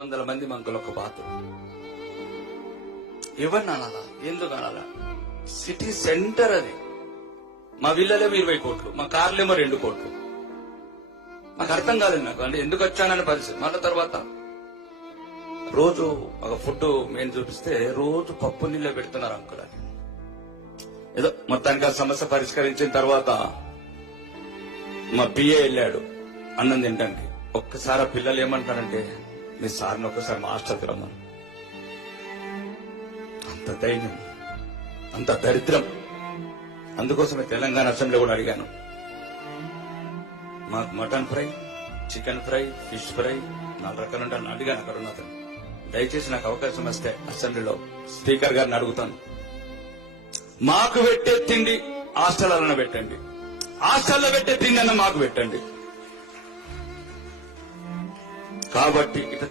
100 మంది మంకులు ఒక బాత్రూమ్. ఎవరిని అనాలా, ఎందుకు అనాలా? సిటీ సెంటర్ అది. మా విల్లలేమో 20 కోట్లు, మా కార్లేమో 2 కోట్లు. నాకు అర్థం కాలేదు. నాకు అంటే ఎందుకు వచ్చానని పరిస్థితి. మళ్ళీ తర్వాత రోజు ఒక ఫుడ్ మేము చూపిస్తే రోజు పప్పు నీళ్ళే పెడుతున్నారు అంకుల్. అది ఏదో మొత్తానికి ఆ సమస్య పరిష్కరించిన తర్వాత మా పిఏ వెళ్ళాడు అన్నం తినడానికి. ఒక్కసారి ఆ పిల్లలు ఏమంటారంటే, మీ సార్ని ఒక్కసారి మా హాస్టల్కి రమ్మను. అంత ధైర్యం, అంత దరిద్రం. అందుకోసమే తెలంగాణ అసెంబ్లీ కూడా అడిగాను, మాకు mutton fry, chicken fry, fish fry 4 రకాలు ఉంటాను అడిగాను. అక్కడ ఉన్న అతను, దయచేసి నాకు అవకాశం వస్తే అసెంబ్లీలో స్పీకర్ గారిని అడుగుతాను, మాకు పెట్టే తిండి హాస్టల్లో పెట్టండి, హాస్టల్లో పెట్టే తిండి అన్న మాకు పెట్టండి. కాబట్టి ఇట్లా